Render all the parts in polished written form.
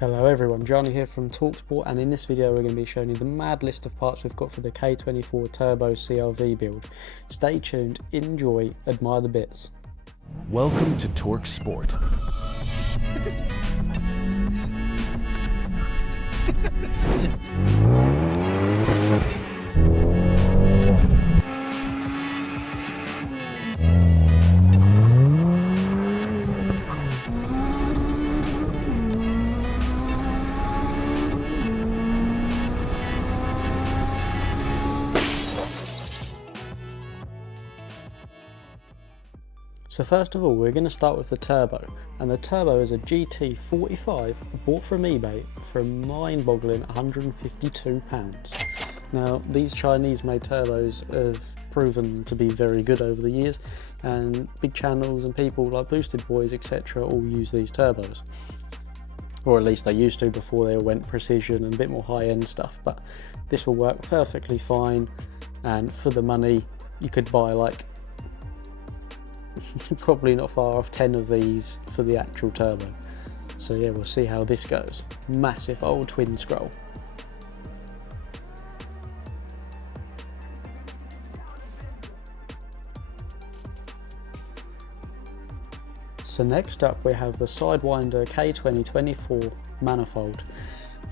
Hello everyone, Johnny here from TalkSport, and in this video we're going to be showing you the mad list of parts we've got for the K24 Turbo CRV build. Stay tuned, enjoy, admire the bits. Welcome to Torque Sport. So first of all, we're going to start with the turbo, and the turbo is a GT45 bought from eBay for a mind-boggling £152. Now, these Chinese-made turbos have proven to be very good over the years, and big channels and people like Boosted Boys, etc. all use these turbos. Or at least they used to before they went precision and a bit more high-end stuff, but this will work perfectly fine, and for the money you could buy like probably not far off 10 of these for the actual turbo. So yeah, we'll see how this goes. Massive old twin scroll. So next up we have the Sidewinder K24 manifold.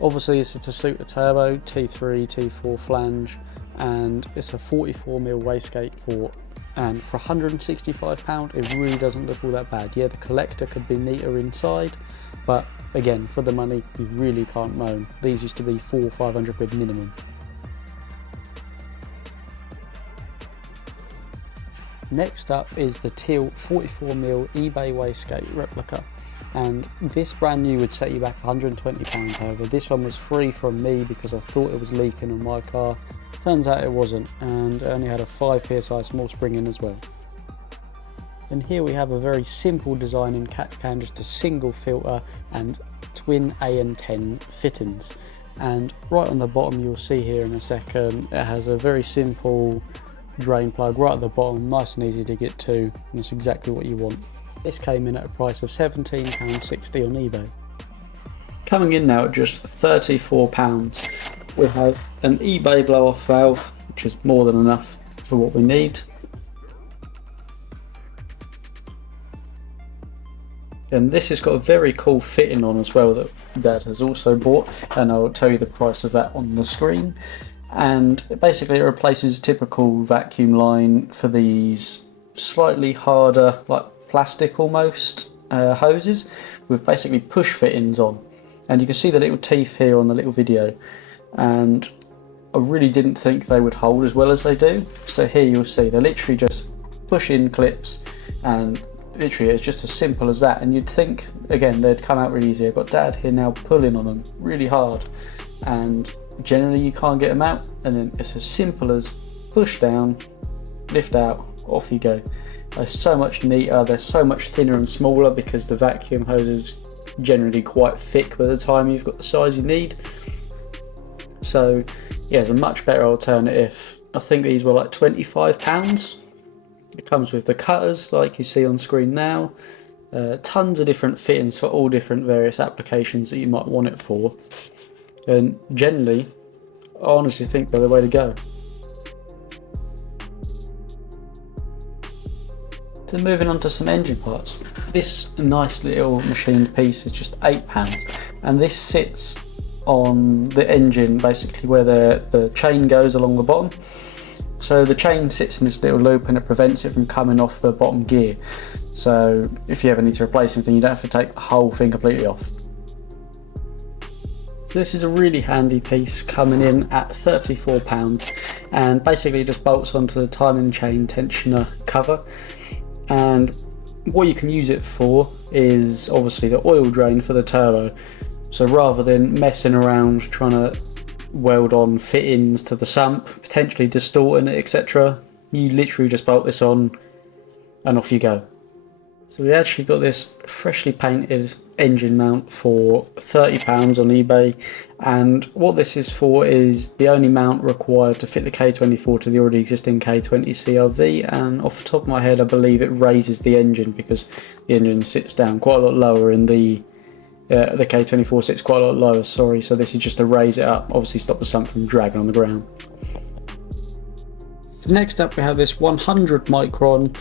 Obviously this is to suit a turbo, T3, T4 flange, and it's a 44mm wastegate port. And for £165, it really doesn't look all that bad. Yeah, the collector could be neater inside, but again, for the money, you really can't moan. These used to be £400–500 minimum. Next up is the teal 44mm eBay wastegate replica. And this brand new would set you back £120. However, this one was free from me because I thought it was leaking on my car. Turns out it wasn't, and it only had a 5 psi small spring in as well. And here we have a very simple design in cat can, just a single filter and twin AN10 fittings. And right on the bottom, you'll see here in a second, it has a very simple drain plug right at the bottom, nice and easy to get to, and it's exactly what you want. This came in at a price of £17.60 on eBay. Coming in now at just £34, we have an eBay blow-off valve, which is more than enough for what we need. And this has got a very cool fitting on as well that Dad has also bought, and I'll tell you the price of that on the screen. And basically it replaces typical vacuum line for these slightly harder, like plastic almost, hoses with basically push fittings on. And you can see the little teeth here on the little video, and I really didn't think they would hold as well as they do. So here you'll see they're literally just push in clips, and literally it's just as simple as that. And you'd think again they'd come out really easy. I've got Dad here now pulling on them really hard, and generally you can't get them out, and then it's as simple as push down, lift out, off you go. They're so much neater, they're so much thinner and smaller because the vacuum hose is generally quite thick by the time you've got the size you need. So yeah, it's a much better alternative. I think these were like £25. It comes with the cutters like you see on screen now. Tons of different fittings for all different various applications that you might want it for. And generally, I honestly think they're the way to go. So moving on to some engine parts. This nice little machined piece is just £8, and this sits on the engine basically where the chain goes along the bottom. So the chain sits in this little loop and it prevents it from coming off the bottom gear. So if you ever need to replace anything, you don't have to take the whole thing completely off. This is a really handy piece coming in at £34, and basically it just bolts onto the timing chain tensioner cover. And what you can use it for is obviously the oil drain for the turbo. So rather than messing around trying to weld on fittings to the sump, potentially distorting it, etc., you literally just bolt this on and off you go. So we actually got this freshly painted engine mount for £30 on eBay, and what this is for is the only mount required to fit the K24 to the already existing K20 CRV, and off the top of my head I believe it raises the engine because the engine sits down quite a lot lower in the The K24 sits quite a lot lower, sorry, so this is just to raise it up, obviously stop the sump from dragging on the ground. Next up we have this 100 micron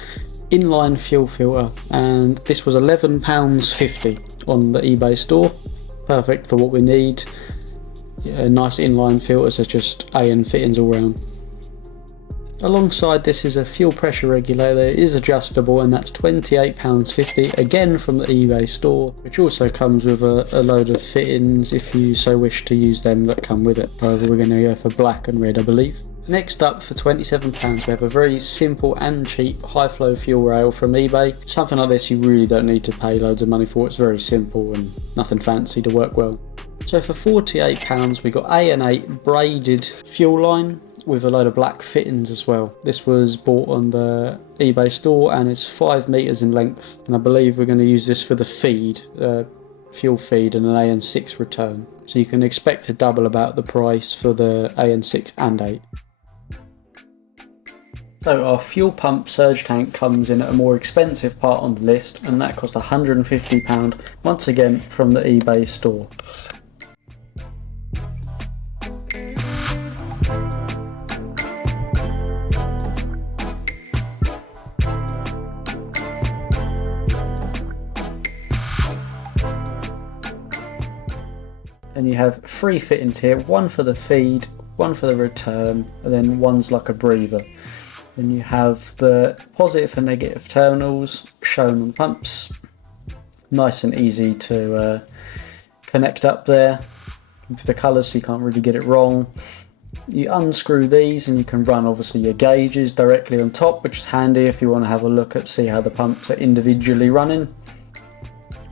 inline fuel filter, and this was £11.50 on the eBay store. Perfect for what we need. Nice inline filter, so just AN fittings all round. Alongside this is a fuel pressure regulator. It is adjustable, and that's £28.50, again from the eBay store, which also comes with a load of fittings if you so wish to use them that come with it. However, we're going to go for black and red, I believe. Next up, for £27, we have a very simple and cheap high flow fuel rail from eBay. Something like this you really don't need to pay loads of money for. It's very simple and nothing fancy to work well. So for £48 we got A&8 braided fuel line with a load of black fittings as well. This was bought on the eBay store and it's 5 meters in length, and I believe we're going to use this for the feed, fuel feed, and an AN6 return. So you can expect to double about the price for the AN6 and 8. So our fuel pump surge tank comes in at a more expensive part on the list, and that cost £150, once again from the eBay store. And you have 3 fittings here, one for the feed, one for the return, and then one's like a breather. Then you have the positive and negative terminals shown on pumps. Nice and easy to connect up there with the colours, so you can't really get it wrong. You unscrew these and you can run obviously your gauges directly on top, which is handy if you want to have a look at see how the pumps are individually running.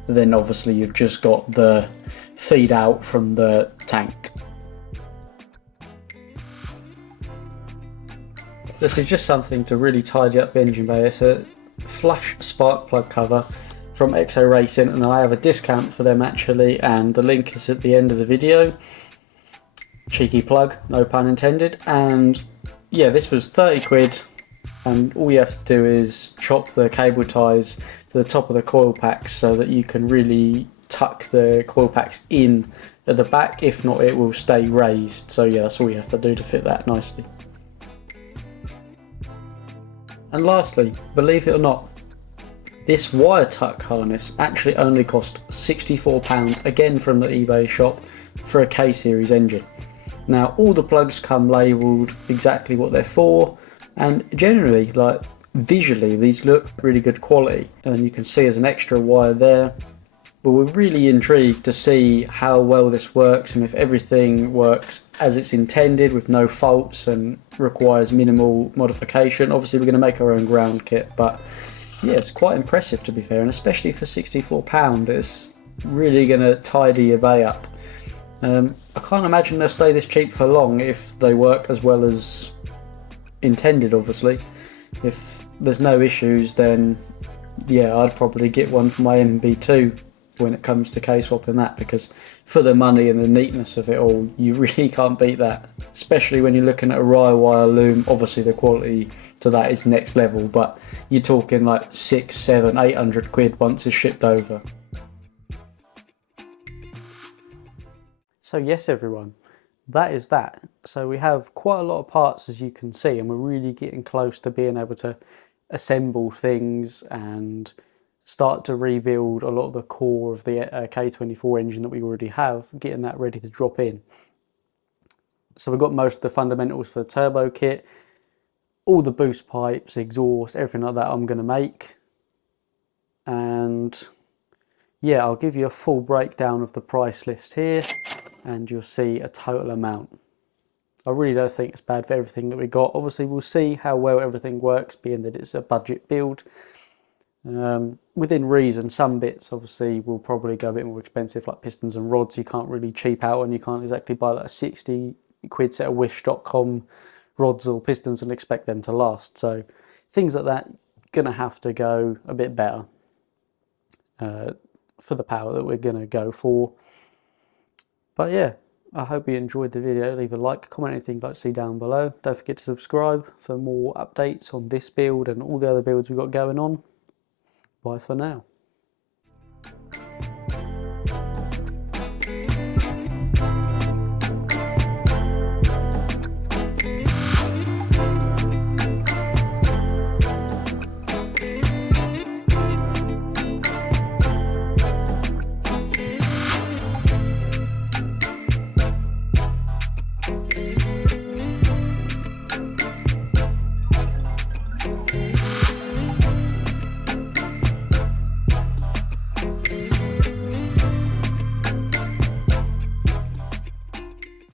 Then obviously you've just got the feed out from the tank. This is just something to really tidy up the engine bay. It's a flush spark plug cover from Exo Racing, and I have a discount for them actually, and the link is at the end of the video. Cheeky plug, no pun intended. And yeah, this was 30 quid, and all you have to do is chop the cable ties to the top of the coil packs so that you can really tuck the coil packs in at the back. If not, it will stay raised. So yeah, that's all you have to do to fit that nicely. And lastly, believe it or not, this wire tuck harness actually only cost £64, again from the eBay shop, for a K-series engine. Now all the plugs come labelled exactly what they're for, and generally, like visually, these look really good quality, and you can see there's an extra wire there. But we're really intrigued to see how well this works and if everything works as it's intended with no faults and requires minimal modification. Obviously we're going to make our own ground kit, but yeah, it's quite impressive to be fair, and especially for £64 it's really going to tidy your bay up. I can't imagine they'll stay this cheap for long if they work as well as intended. Obviously if there's no issues, then yeah, I'd probably get one for my MB2 when it comes to K-swapping that, because for the money and the neatness of it all, you really can't beat that, especially when you're looking at a wire loom. Obviously the quality to that is next level, but you're talking like 600, 700, 800 quid once it's shipped over. So yes everyone, that is that. So we have quite a lot of parts, as you can see, and we're really getting close to being able to assemble things and start to rebuild a lot of the core of the K24 engine that we already have, getting that ready to drop in. So we've got most of the fundamentals for the turbo kit, all the boost pipes, exhaust, everything like that I'm going to make. And yeah, I'll give you a full breakdown of the price list here, and you'll see a total amount. I really don't think it's bad for everything that we got. Obviously we'll see how well everything works, being that it's a budget build. Within reason, some bits obviously will probably go a bit more expensive, like pistons and rods. You can't really cheap out, and you can't exactly buy like a 60 quid set of wish.com rods or pistons and expect them to last. So things like that gonna have to go a bit better for the power that we're gonna go for. But yeah, I hope you enjoyed the video. Leave a like, comment anything you'd like to see down below. Don't forget to subscribe for more updates on this build and all the other builds we've got going on. Bye for now.